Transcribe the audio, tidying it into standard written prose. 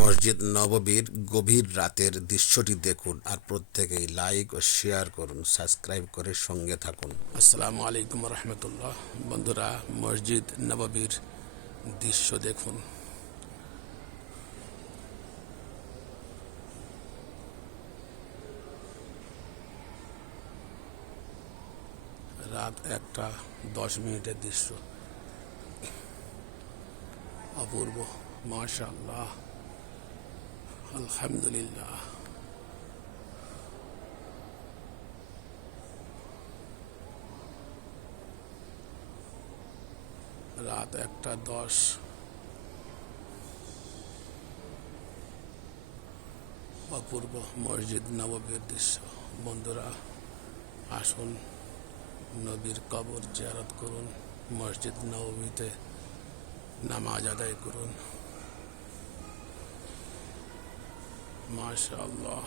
মসজিদ নববীর গভীর রাতের দৃশ্যটি দেখুন আর প্রত্যেকেই লাইক ও শেয়ার করুন, সাবস্ক্রাইব করে সঙ্গে থাকুন। আসসালামু আলাইকুম রহমতুল্লাহ। বন্ধুরা, মসজিদ নববীর দৃশ্য দেখুন। রাত 1:10 দৃশ্য। অপূর্ব, মাশাআল্লাহ, আলহামদুলিল্লাহ। রাত 1:10। অপূর্ব মসজিদ নববীর দৃশ্য। বন্ধুরা, আসুন নবীর কবর জিয়ারত করুন, মসজিদ নববীতে নামাজ আদায় করুন। মাশাআল্লাহ।